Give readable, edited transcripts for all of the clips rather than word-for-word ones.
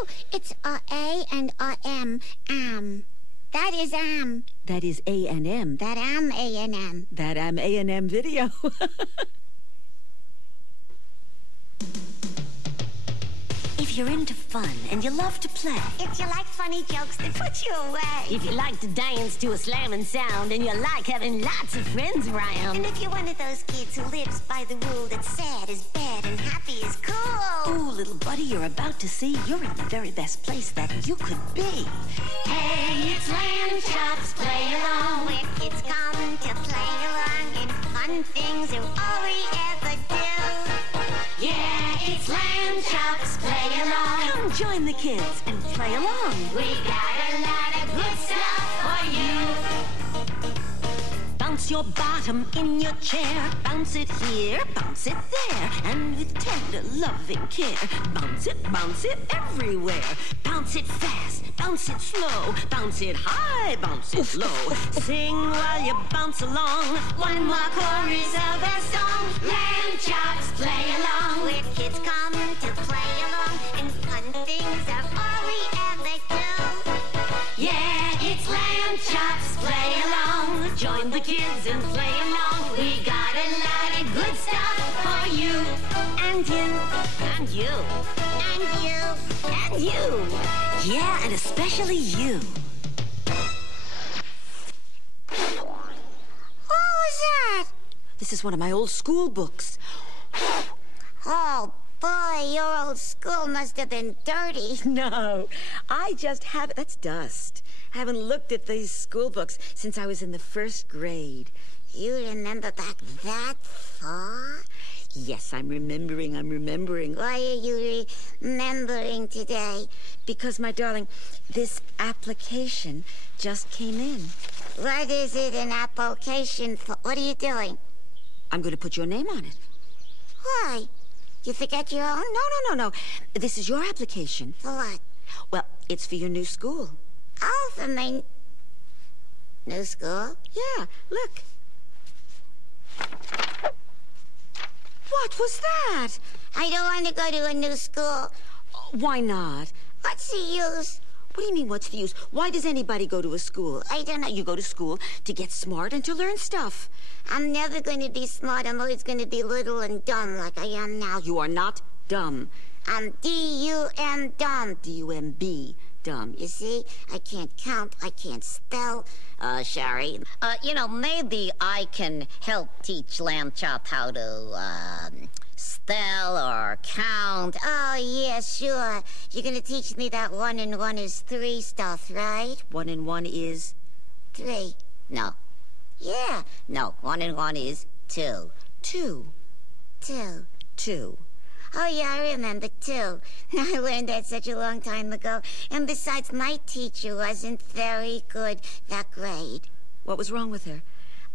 Oh, it's A and M. That is am. That is A&M. That am A&M. That am A&M video. If you're into fun and you love to play. If you like funny jokes that put you away. If you like to dance to a slamming sound and you like having lots of friends around. And if you're one of those kids who lives by the rule that sad is bad and happy is cool. Ooh, little buddy, you're about to see you're in the very best place that you could be. Hey, it's Lamb Chops, play along. Where kids come to play along and fun things are all we ever do. Yeah, it's Lamb Chops, play along. Come join the kids and play along. We got a lot of good stuff for you. Bounce your bottom in your chair. Bounce it here, bounce it there. And with tender, loving care, bounce it everywhere. Bounce it fast, bounce it slow. Bounce it high, bounce it low. Sing while you bounce along. One more chorus of a song. Lamb Chops, play along. Where kids come to play along and fun things are all we ever do. Yeah, it's Lamb Chops, play along. Join the kids and play along. We got a lot of good stuff for you. And you. And you. And you. And you. Yeah, and especially you. What was that? This is one of my old school books. Oh, boy, your old school must have been dirty. No, I just haven't. That's dust. I haven't looked at these school books since I was in the first grade. You remember back that far? Yes, I'm remembering. Why are you remembering today? Because, my darling, this application just came in. What is it an application for? What are you doing? I'm going to put your name on it. Why? You forget your own? No. This is your application. For what? Well, it's for your new school. Oh, for my new school? Yeah, look. What was that? I don't want to go to a new school. Why not? What's the use? What do you mean, what's the use? Why does anybody go to a school? I don't know. You go to school to get smart and to learn stuff. I'm never going to be smart. I'm always going to be little and dumb like I am now. You are not dumb. I'm D-U-M dumb. D-U-M-B, dumb. You see, I can't count, I can't spell. Shari, maybe I can help teach Lamb Chop how to, spell or count. Oh, yeah, sure. You're gonna teach me that 1 and 1 is 3 stuff, right? 1 and 1 is 3. No. Yeah. No, 1 and 1 is 2. 2. 2. Oh, yeah, I remember, 2. I learned that such a long time ago. And besides, my teacher wasn't very good that grade. What was wrong with her?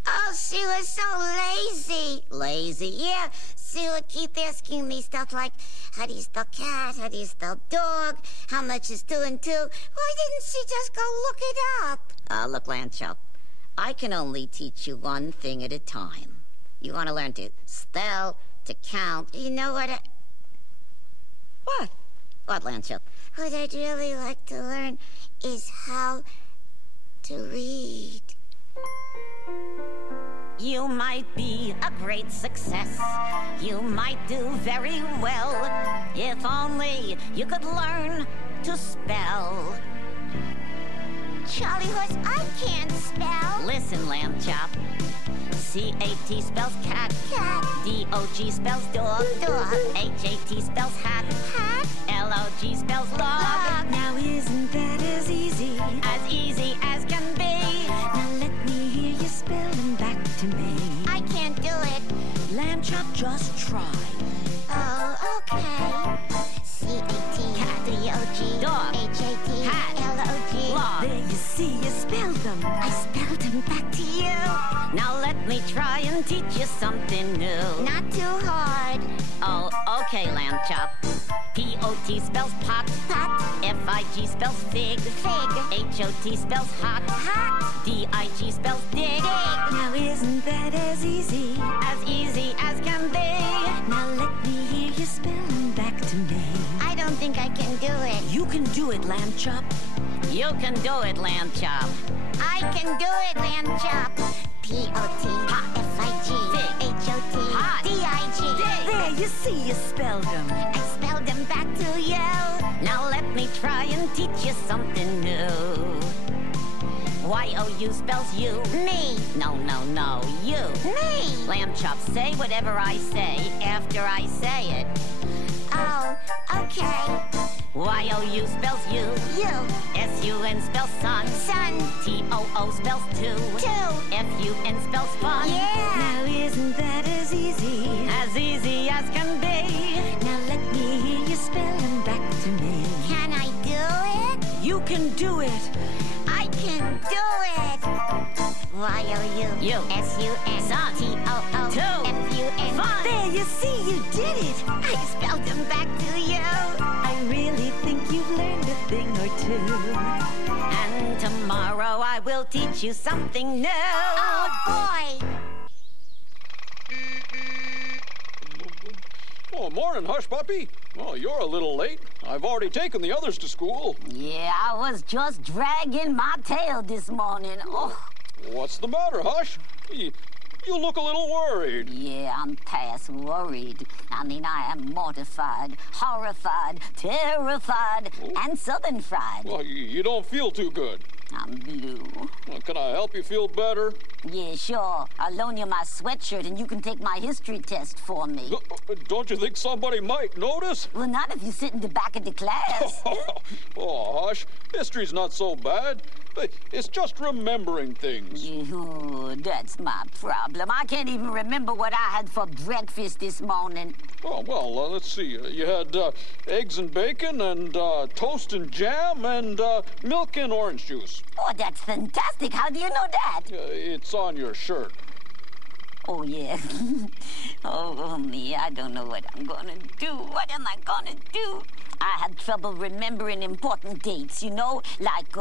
Oh, she was so lazy. Lazy? Yeah, she would keep asking me stuff like, how do you spell cat? How do you spell dog? How much is 2 and 2? Why didn't she just go look it up? Look, Lamb Chop, I can only teach you one thing at a time. You want to learn to spell, to count. You know what What? What, Lamb Chop? What I'd really like to learn is how to read. You might be a great success. You might do very well. If only you could learn to spell. Charlie Horse, I can't spell. Listen, Lamb Chop. C-A-T spells cat. Cat. D-O-G spells dog. Dog. H-A-T spells hat. Hat. L-O-G spells log. Log. Now isn't that as easy as can be. Now let me hear you spell them back to me. I can't do it. Lamb Chop, just try. Oh, okay. C-A-T. Cat. D-O-G. Dog. H-A-T. Hat. L-O-G. Log. There you see, you spelled them. I spelled them back to you. Now let me try and teach you something new. Not too hard. Oh, okay, Lamb Chop. P-O-T spells pot. Pot. F-I-G spells fig. Fig. H-O-T spells hot. Hot. D-I-G spells dig. Now isn't that as easy as can be. Now let me hear you spell them back to me. I don't think I can do it. You can do it, Lamb Chop. You can do it, Lamb Chop. I can do it, Lamb Chop. P-O-T-F-I-G H-O-T D-I-G. There, you see, you spelled them. I spelled them back to you. Now let me try and teach you something new. Y-O-U spells you. Me. No, you. Me. Lamb Chop, say whatever I say after I say it. Oh, okay. Y-O-U spells you. You. S-U-N spells son. Son. T-O-O spells two. Two. F-U-N spells fun. Yeah. Now isn't that as easy? As easy as can be. Now let me hear you spell them back to me. Can I do it? You can do it. I can do it. Y-O-U. You. S-U-N. Son. T-O-O. Two. F-U-N. Fun. There, you see, you did it. I spelled them back to you. I really think you've learned a thing or two. And tomorrow I will teach you something new. Oh, boy. Oh, morning, Hush Puppy. Oh, you're a little late. I've already taken the others to school. Yeah, I was just dragging my tail this morning. Oh, What's the matter, Hush? You look a little worried. yeah, I'm past worried. I mean, I am mortified, horrified, terrified, and southern fried. Well, you don't feel too good. I'm blue. Well, can I help you feel better? Yeah, sure. I'll loan you my sweatshirt and you can take my history test for me. Don't you think somebody might notice? Well, not if you sit in the back of the class. Oh, Hush, history's not so bad. It's just remembering things. Oh, that's my problem. I can't even remember what I had for breakfast this morning. Oh, well, let's see. You had eggs and bacon and toast and jam and milk and orange juice. Oh, that's fantastic. How do you know that? It's on your shirt. Oh, yeah. Oh, me, I don't know what I'm gonna do. What am I gonna do? I had trouble remembering important dates, you know? Like,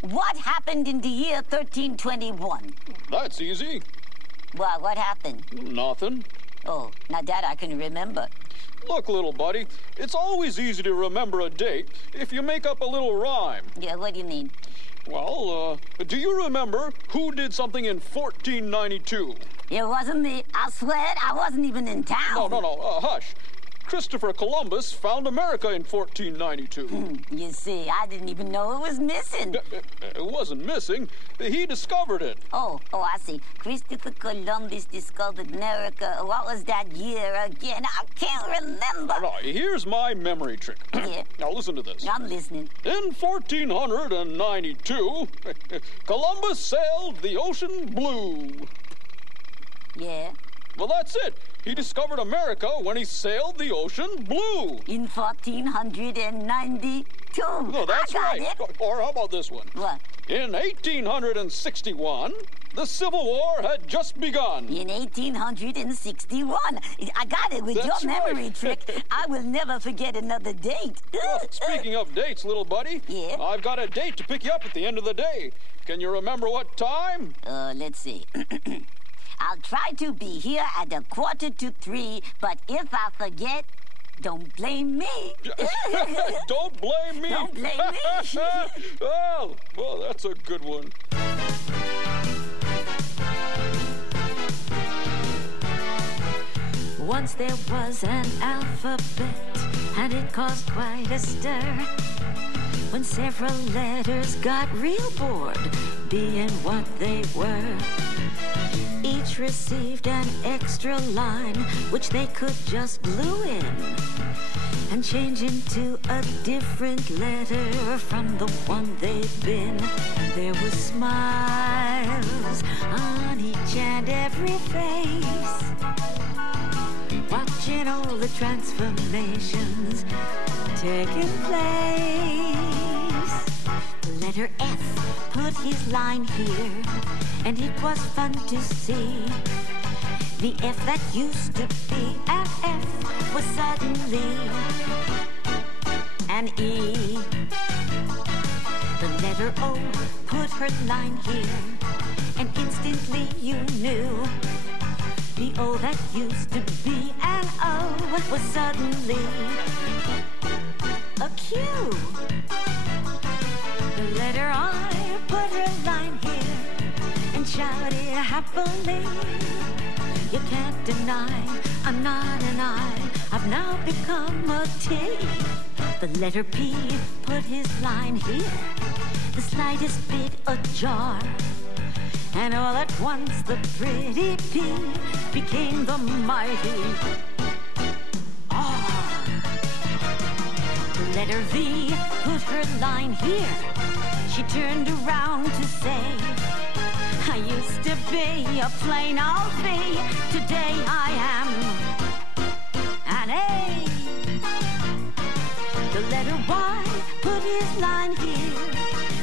what happened in the year 1321? That's easy. Well, what happened? Nothing. Oh, now that I can remember. Look, little buddy, it's always easy to remember a date if you make up a little rhyme. Yeah, what do you mean? Well, do you remember who did something in 1492? It wasn't me. I swear I wasn't even in town. No, hush. Christopher Columbus found America in 1492. You see, I didn't even know it was missing. It wasn't missing. He discovered it. Oh, I see. Christopher Columbus discovered America. What was that year again? I can't remember. No, here's my memory trick. Yeah. Now listen to this. I'm listening. In 1492, Columbus sailed the ocean blue. Yeah. Well, that's it. He discovered America when he sailed the ocean blue. In 1492. No, that's I got right. it. Or how about this one? What? In 1861, the Civil War had just begun. In 1861. I got it with That's your memory right. trick. I will never forget another date. Well, speaking of dates, little buddy, Yeah? I've got a date to pick you up at the end of the day. Can you remember what time? Let's see. I'll try to be here at 2:45, but if I forget, don't blame me. Don't blame me. Don't blame me. well, that's a good one. Once there was an alphabet, and it caused quite a stir. When several letters got real bored being what they were. Each received an extra line, which they could just glue in and change into a different letter from the one they'd been. There were smiles on each and every face, watching all the transformations taking place. The letter F put his line here, and it was fun to see. The F that used to be an F was suddenly an E. The letter O put her line here, and instantly you knew the O that used to be an O was suddenly a Q. Q. The letter I, put her line here and shouted happily. You can't deny I'm not an I. I've now become a T. The letter P, put his line here, the slightest bit ajar. And all at once the pretty P became the mighty R. The letter V, put her line here. She turned around to say, I used to be a plain old V. Today I am an A. The letter Y, put his line here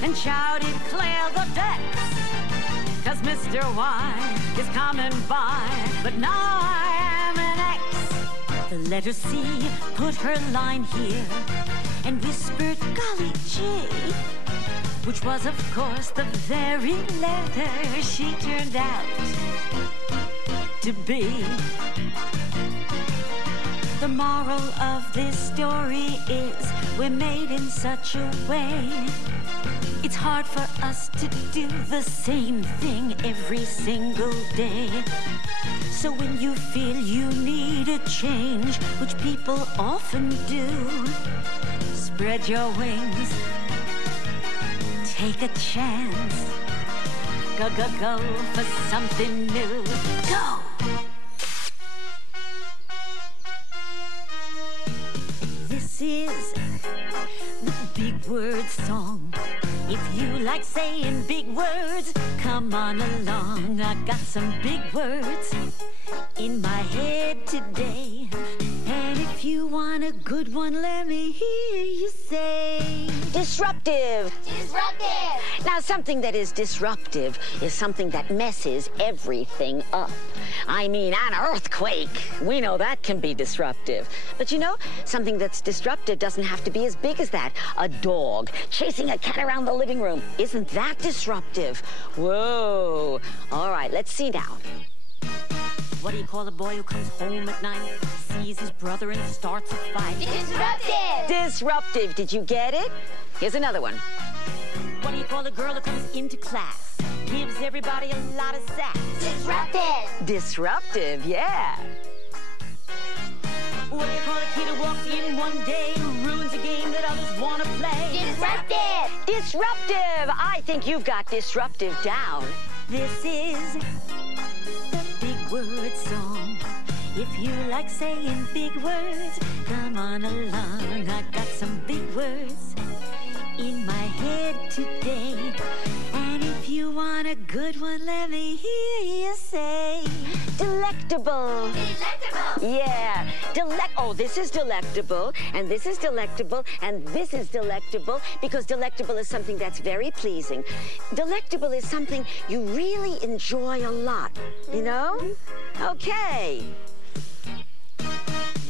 and shouted, clear the decks, 'cause Mr. Y is coming by, but now I am an X. The letter C, put her line here and whispered, golly gee, which was, of course, the very letter she turned out to be. The moral of this story is we're made in such a way. It's hard for us to do the same thing every single day. So when you feel you need a change, which people often do, spread your wings, take a chance, go, go, go for something new, go! This is the Big Word Song. If you like saying big words, come on along. I got some big words in my head today. And if you want a good one, let me hear you say Disruptive. Disruptive. Now, something that is disruptive is something that messes everything up. I mean, an earthquake. We know that can be disruptive. But you know, something that's disruptive doesn't have to be as big as that. A dog chasing a cat around the living room. Isn't that disruptive? Whoa. All right, let's see now. What do you call a boy who comes home at night, sees his brother and starts a fight? Disruptive. Disruptive. Did you get it? Here's another one. What do you call a girl who comes into class, gives everybody a lot of sass? Disruptive. Disruptive, yeah. What do you call a kid who walks in one day, ruins a game that others want to play? Disruptive. Disruptive. I think you've got disruptive down. This is the Big Word Song. If you like saying big words, come on along. I got some big words in my head today. And if you want a good one, let me hear you say Delectable. Delectable. Yeah. Oh, this is delectable, and this is delectable, and this is delectable, because delectable is something that's very pleasing. Delectable is something you really enjoy a lot, you know? Okay.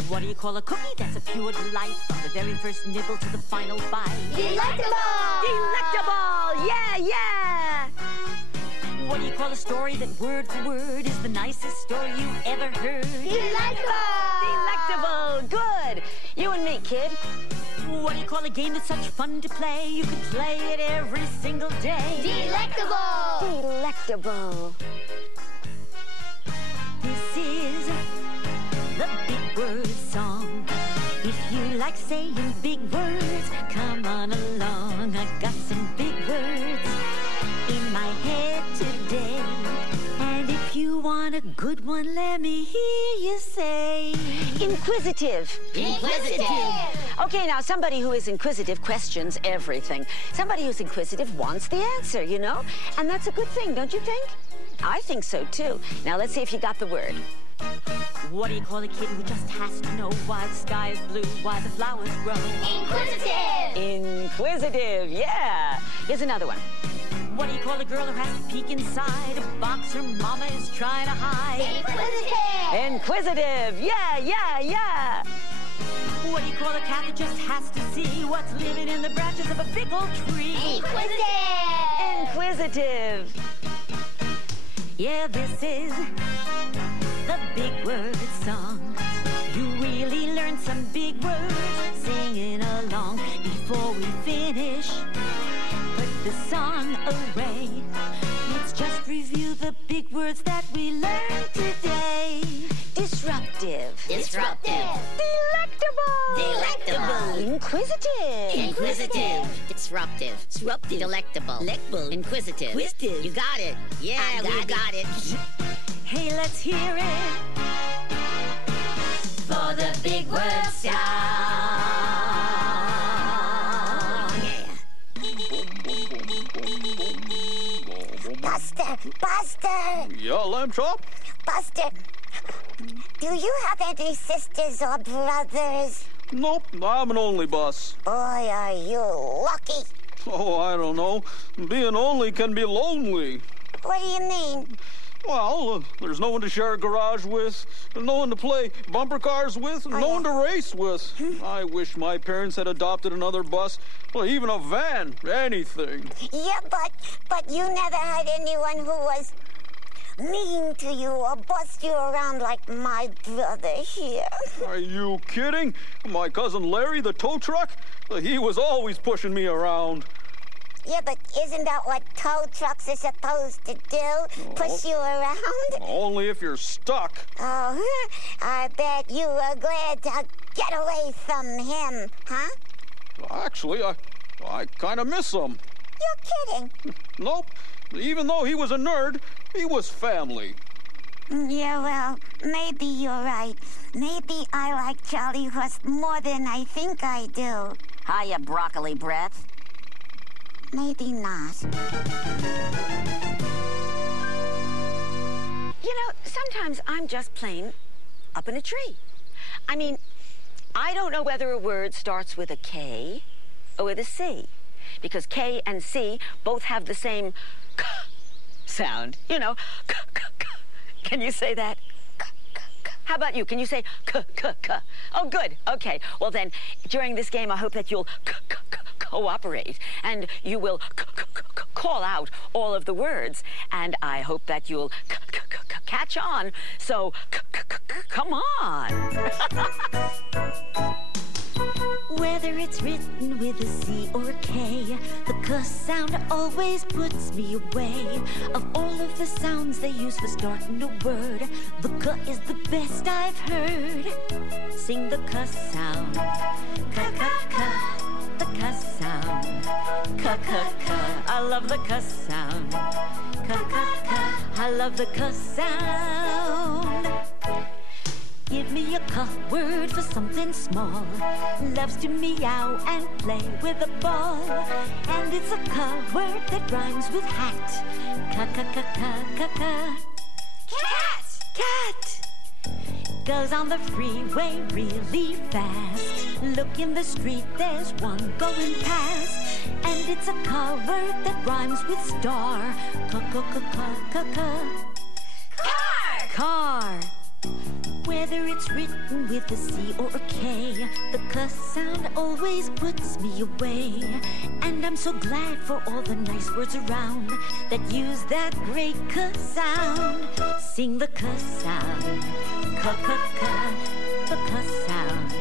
What do you call a cookie that's a pure delight, from the very first nibble to the final bite? Delectable. Delectable. Yeah, yeah. What do you call a story that word for word is the nicest story you ever heard? Delectable. Delectable. Good. You and me, kid. What do you call a game that's such fun to play? You could play it every single day. Delectable. Delectable. This is the Big Word Song. If you like saying big words, come on along. I got some big words in my head today. And if you want a good one, let me hear you say Inquisitive. Inquisitive. Okay, now somebody who is inquisitive questions everything. Somebody who's inquisitive wants the answer, you know? And that's a good thing, don't you think? I think so, too. Now, let's see if you got the word. What do you call a kid who just has to know why the sky is blue, why the flowers grow? Inquisitive. Inquisitive, yeah. Here's another one. What do you call a girl who has to peek inside a box her mama is trying to hide? Inquisitive. Inquisitive, yeah, yeah, yeah. What do you call a cat that just has to see what's living in the branches of a big old tree? Inquisitive. Inquisitive. Yeah, this is the Big Word Song. You really learned some big words singing along. array. Let's just review the big words that we learned today. Disruptive. Disruptive. Delectable. Delectable. Inquisitive. Inquisitive. Disruptive. Disruptive. Delectable. Delectable. Inquisitive. Inquisitive. You got it. Yeah, we got it. Hey, let's hear it. For the big word sound. Buster! Buster! Yeah, Lamb Chop? Buster! Do you have any sisters or brothers? Nope, I'm an only bus. Boy, are you lucky. Oh, I don't know. Being only can be lonely. What do you mean? Well, there's no one to share a garage with, no one to play bumper cars with, no one to race with. I wish my parents had adopted another bus, or even a van, anything. Yeah, but you never had anyone who was mean to you or bust you around like my brother here. Are you kidding? My cousin Larry, the tow truck, he was always pushing me around. Yeah, but isn't that what tow trucks are supposed to do? Push you around? Only if you're stuck. Oh, I bet you were glad to get away from him, huh? Actually, I kind of miss him. You're kidding. Nope. Even though he was a nerd, he was family. Yeah, well, maybe you're right. Maybe I like Jolly Horse more than I think I do. Hiya, broccoli breath. Maybe not. You know, sometimes I'm just plain up in a tree. I mean, I don't know whether a word starts with a K or with a C, because K and C both have the same k sound. You know, k, k, k. Can you say that? K, k, k. How about you? Can you say k, k, k? Oh, good. Okay. Well, then, during this game, I hope that you'll k, k, k, cooperate, and you will call out all of the words, and I hope that you'll catch on. So, come on. Whether it's written with a C or a K, the K sound always puts me away. Of all of the sounds they use for starting a word, the K is the best I've heard. Sing the K sound. K, K, K. The K sound. K, K, K. I love the K sound. K, K, K. I love the K sound. Give me a K word for something small. Loves to meow and play with a ball. And it's a K word that rhymes with hat. K, K, K, K, K, K. Cat! Cat! Goes on the freeway really fast. Look in the street, there's one going past. And it's a K word that rhymes with star. K, K, K, K, K, K. Car! Car! Whether it's written with a C or a K, the K sound always puts me away. And I'm so glad for all the nice words around that use that great K sound. Sing the K sound. K, K, K. The K sound.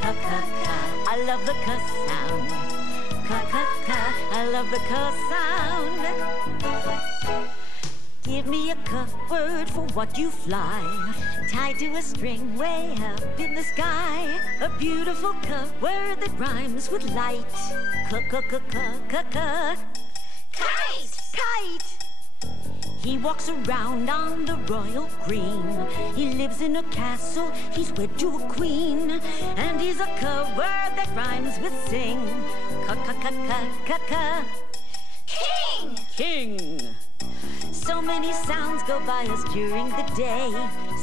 K, K, K. I love the K sound. K, K, K. I love the K sound. Give me a K word for what you fly, tied to a string way up in the sky. A beautiful K word that rhymes with light. K, K, K, K, K, K. Kite! Kite! He walks around on the royal green. He lives in a castle, he's wed to a queen. And he's a K word that rhymes with sing. K, K, K, K, K, K. King! King! So many sounds go by us during the day.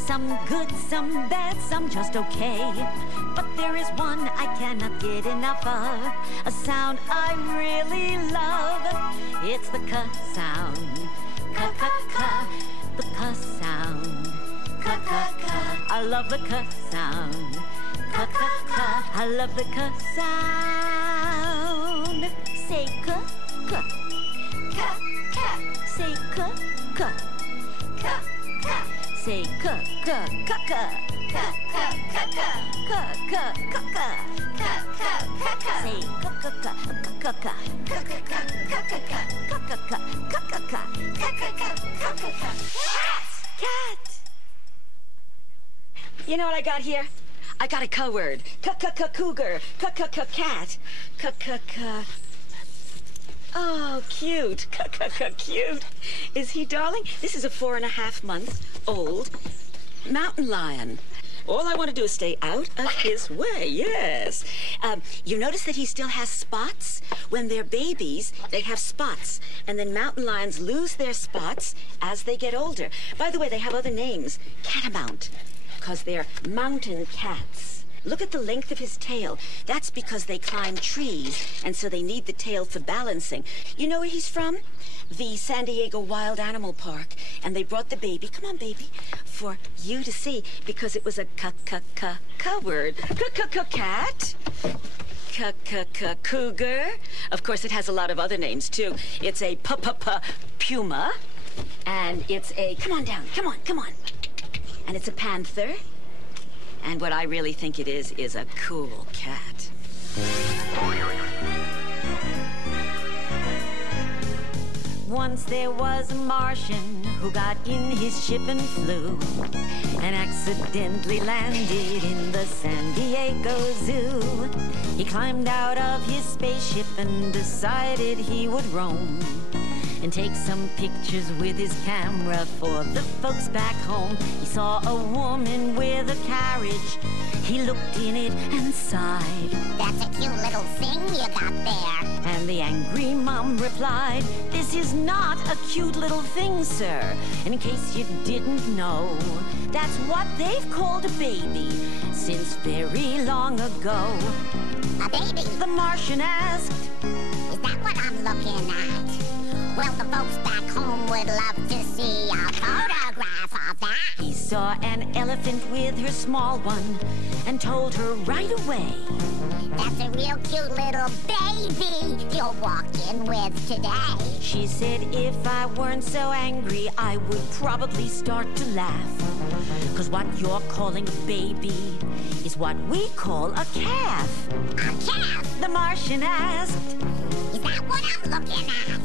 Some good, some bad, some just okay. But there is one I cannot get enough of, a sound I really love. It's the K sound. K, K, K. The K sound. K, K, K. I love the K sound. K, K, K. I love the K sound. Say K, K. K, K. Say K, K. K, K. Say K, K, K, K. K, K, K, K. K, K, K, K. K, K, K, K. Say K, K, K, K, K. K, K, K, K, K. K, K, K. I got here? I got a c-word. C-c-c-cougar. C-c-c-cat. C-c-c... Oh, cute. C-c-c-cute. Is he, darling? This is a 4.5 months old mountain lion. All I want to do is stay out of his way, yes. You notice that he still has spots? When they're babies, they have spots. And then mountain lions lose their spots as they get older. By the way, they have other names. Catamount, because they're mountain cats. Look at the length of his tail. That's because they climb trees, and so they need the tail for balancing. You know where he's from? The San Diego Wild Animal Park. And they brought the baby, come on, baby, for you to see, because it was a c-c-c-c-word. C-c-c-cat. C-c-c-cougar. Of course, it has a lot of other names, too. It's a puma. And it's a... Come on down. Come on. And it's a panther. And what I really think it is a cool cat. Once there was a Martian who got in his ship and flew and accidentally landed in the San Diego Zoo. He climbed out of his spaceship and decided he would roam and take some pictures with his camera for the folks back home. He saw a woman with a carriage. He looked in it and sighed. That's a cute little thing you got there. And the angry mom replied, "This is not a cute little thing, sir. In case you didn't know, that's what they've called a baby since very long ago." A baby? The Martian asked, Is that what I'm looking at? Well, the folks back home would love to see a photograph of that. He saw an elephant with her small one and told her right away, That's a real cute little baby you're walking with today. She said, if I weren't so angry, I would probably start to laugh. 'Cause what you're calling a baby is what we call a calf. A calf? The Martian asked, Is that what I'm looking at?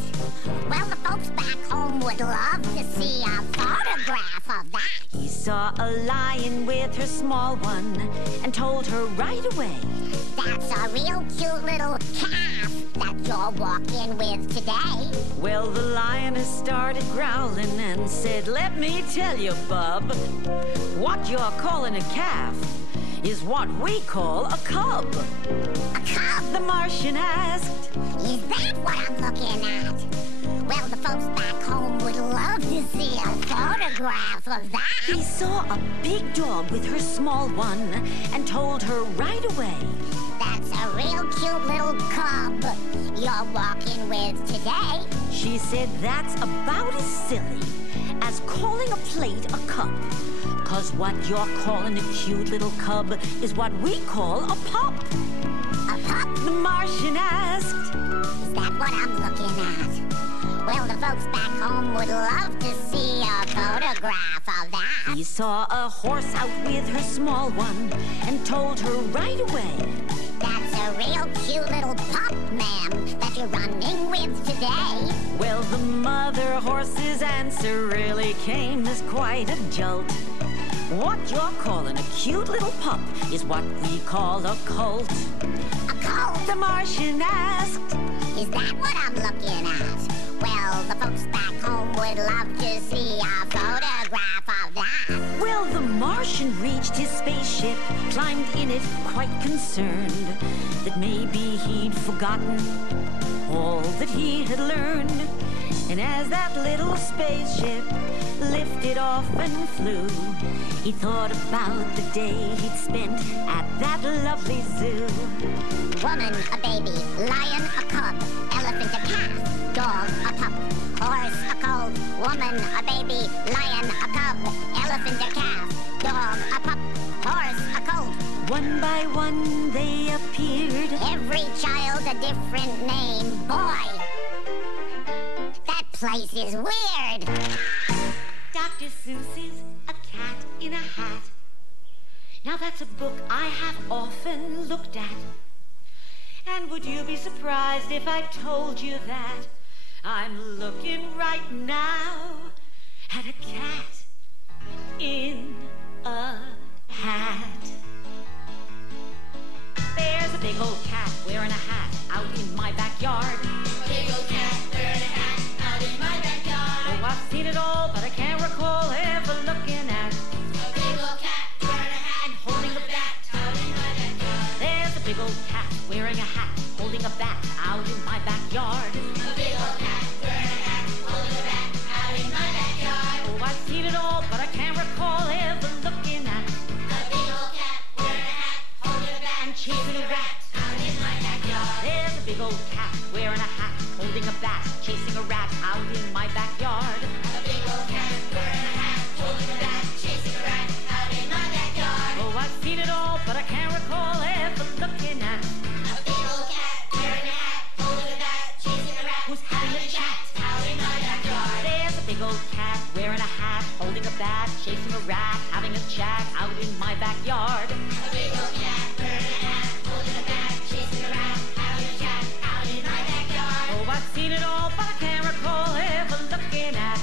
Well, the folks back home would love to see a photograph of that. He saw a lion with her small one and told her right away, That's a real cute little calf that you're walking with today. Well, the lioness started growling and said, let me tell you, bub, what you're calling a calf is what we call a cub. A cub? The Martian asked, Is that what I'm looking at? Well, the folks back home would love to see a photograph of that. He saw a big dog with her small one and told her right away, That's a real cute little cub you're walking with today. She said, that's about as silly as calling a plate a cup. 'Cause what you're calling a cute little cub is what we call a pup. A pup? The Martian asked, Is that what I'm looking at? Well, the folks back home would love to see a photograph of that. He saw a horse out with her small one and told her right away, That's a real cute little pup, ma'am, that you're running with today. well, the mother horse's answer really came as quite a jolt. What you're calling a cute little pup is what we call a colt. A colt? The Martian asked, Is that what I'm looking at? Well, the folks back home would love to see a photograph of that. well, the Martian reached his spaceship, climbed in it quite concerned that maybe he'd forgotten all that he had learned. And as that little spaceship lifted off and flew, he thought about the day he'd spent at that lovely zoo. Woman, a baby, lion, a cub, elephant, a calf, dog, a pup, horse, a colt, woman, a baby, lion, a cub, elephant, a calf, dog, a pup, horse, a colt. One by one they appeared. Every child a different name. Boy, that place is weird. Dr. Seuss's A Cat in a Hat. Now that's a book I have often looked at. And would you be surprised if I told you that I'm looking right now at a cat in a hat. There's a big old cat wearing a hat out in my backyard. A big old cat wearing a hat out in my backyard. Oh, I've seen it all, but I can't recall ever looking at A big old cat wearing a hat and holding a bat. out in my backyard. There's a big old cat wearing a hat, holding a bat out in my backyard. A big old cat wearing a hat holding a bat out in my backyard. Oh, I've seen it all, but I can't recall ever looking at A big old cat wearing a hat holding a bat and chasing a rat. out in my backyard. There's a big old cat wearing a hat, holding a bat, chasing a rat out in my backyard. A big old cat wearing a hat holding a bat chasing a rat out in my backyard. Oh, I've seen it all, but I can't recall ever looking at A big old cat wearing a hat holding a bat chasing a rat who's having a chat. out in my backyard. There's a big old cat wearing a hat, holding a bat, chasing a rat, having a chat out in my backyard. A big old cat wearing a hat holding a bat chasing a rat having a chat out in my backyard. Oh, I've seen it all, but I can't recall ever looking at A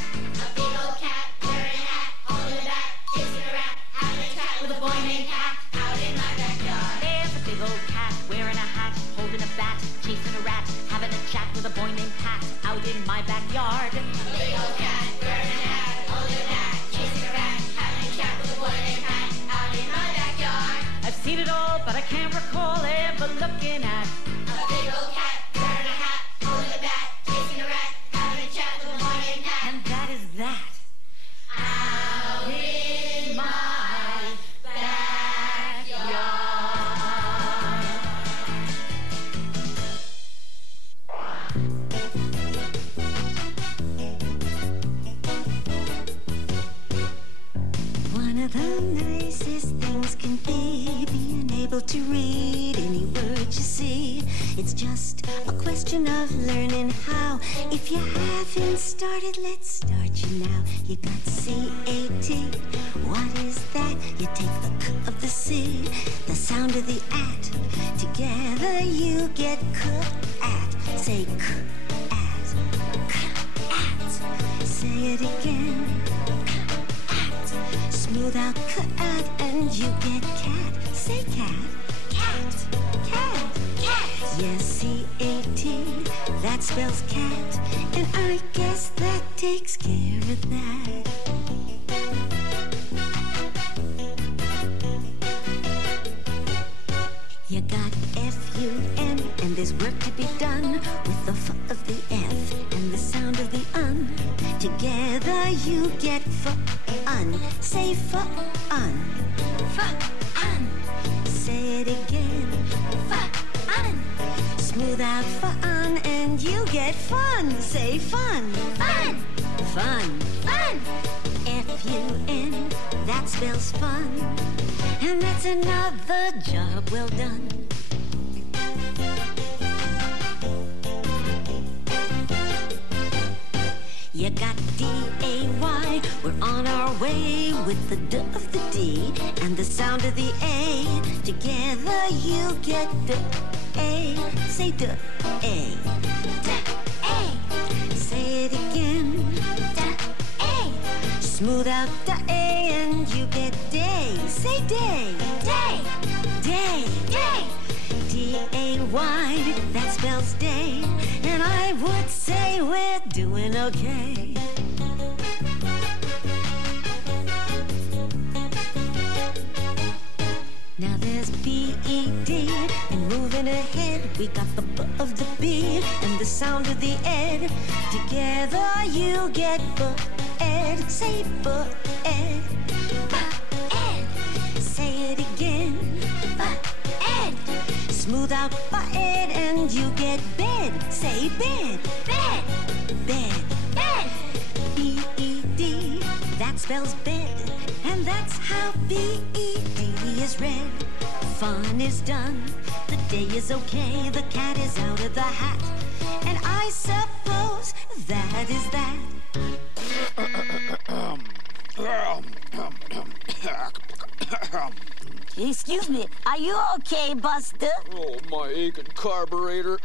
big old cat wearing a hat holding a bat chasing a rat having a chat with a boy named Cat out in my backyard. There's a big old cat wearing a hat, holding a bat, chasing a rat, having a chat with a boy named Pat out in my backyard. A big old cat wearing a hat holding a bat chasing a rat having a chat with a boy named Pat out in my backyard. I've seen it all, but I can't recall ever looking at A big old cat wearing a hat holding a bat chasing a rat having a chat with a boy named Pat and that is that. out in my backyard. One of the nicest things can be being able to read any word you see. It's just a question of learning how. If you haven't started, let's start you now. You got C-A-T. What is that? You take the C of the C, the sound of the at. Together you get C-at. Say C-at. C-at. Say it again. Smooth out cut and you get cat. Say cat. Cat. Cat. Cat. Yes, C-A-T. That spells cat. And I guess that takes care of that. You got F-U-N, and there's work to be done with the F of the F and the sound of the un. Together you get fun. Say fun. Fun. Say it again. Fun. Smooth out fun, and you get fun. Say fun. Fun. Fun. Fun. F-U-N, that spells fun. And that's another job well done. You got D-A-Y, we're on our way with the D of the D and the sound of the A. Together you get D-A. Say D-A. D-A. Say it again. D-A. Smooth out the A and you get day. Say day. Day. Day. Day. D-A-Y, that spells day. And I would say we're doing okay. Now there's B-E-D, and moving ahead, we got the B of the B and the sound of the ed. Together you get B-ed. Say B-ed. B-ed. Say it again. B-ed. Smooth out B-ed and you get bed. Say bed. Bed. Bed. Bed. B-E-D, that spells bed. And that's how B-E-D is read. Fun is done, the day is okay, the cat is out of the hat. And I suppose that is that. Excuse me, are you okay, Buster? Oh, my aching carburetor.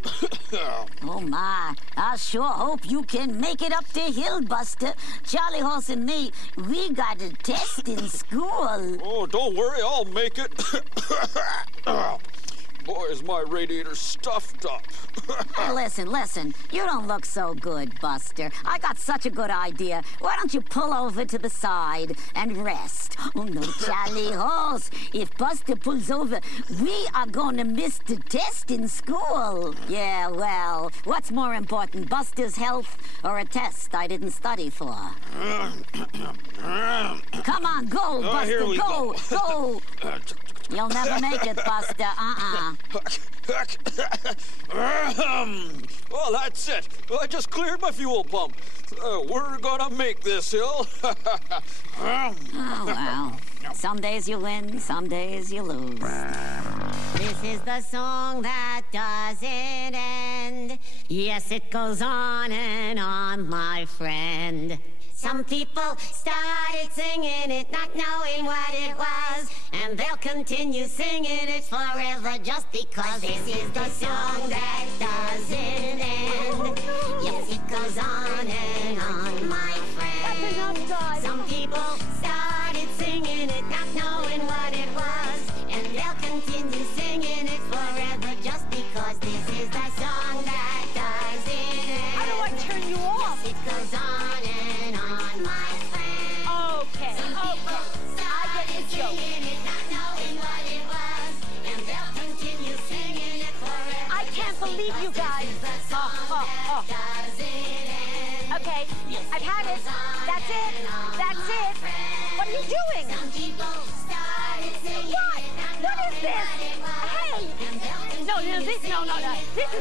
Oh, my. I sure hope you can make it up the hill, Buster. Charlie Horse and me, we got a test in school. Oh, don't worry, I'll make it. Boy, is my radiator stuffed up. Hey, listen. You don't look so good, Buster. I got such a good idea. Why don't you pull over to the side and rest? Oh, no, Charlie Horse. If Buster pulls over, we are going to miss the test in school. Yeah, well, what's more important, Buster's health or a test I didn't study for? Come on, go, Buster, here we go. You'll never make it, Buster. Well, that's it. I just cleared my fuel pump. We're gonna make this hill. Oh, well. Some days you win, some days you lose. This is the song that doesn't end. Yes, it goes on and on, my friend. Some people started singing it, not knowing what it was, and they'll continue singing it forever just because this is the song that doesn't end. Yes, it goes on and on, my friend. Some people started singing it, not knowing what it was, and they'll continue singing it forever just because this is the song that doesn't end. How do I turn you off? Yes, it goes on and on, my friend. Okay. I get the joke. I can't believe you guys. Okay, I've had it. That's it. What are you doing? What? What is this? Hey! No. This is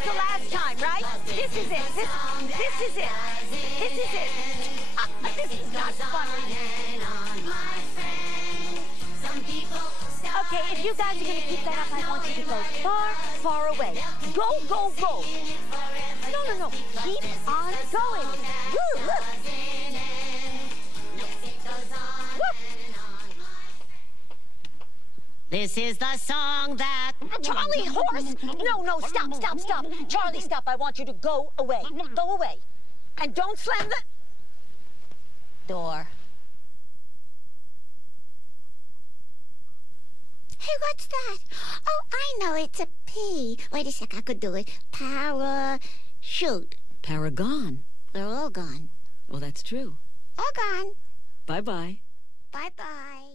the last time, right? This is it. This is it. This is not funny. Okay, if you guys are going to keep that up, I want you to go far, far away. Go. No. Keep on going. Woo. This is the song that... Charlie Horse! No, stop. Charlie, stop. I want you to go away. Go away. And don't slam the door. Hey, what's that? Oh, I know, it's a P. Wait a sec, I could do it. Parachute. Paragon. They're all gone. Well, that's true. All gone. Bye-bye. Bye-bye.